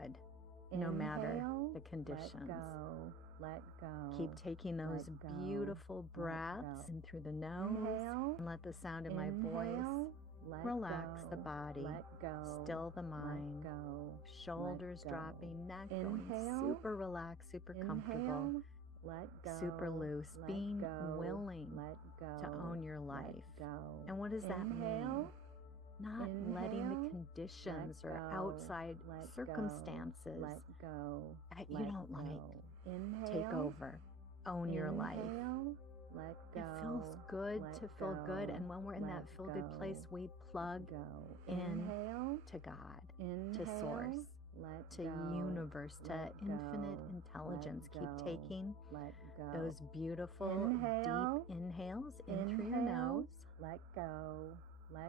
good, no matter the conditions. Let go. Keep taking those beautiful breaths in through the nose, and let the sound of my voice relax the body, still the mind, shoulders dropping, neck going super relaxed, super comfortable, super loose, being willing to own your life. And what does that mean? Not letting the conditions or outside circumstances that you don't like take over. Own your life. It feels good to feel good, and when we're in that feel good place, we plug in to God, to Source, to universe, to infinite intelligence. Keep taking those beautiful deep inhales in through your nose. Let go.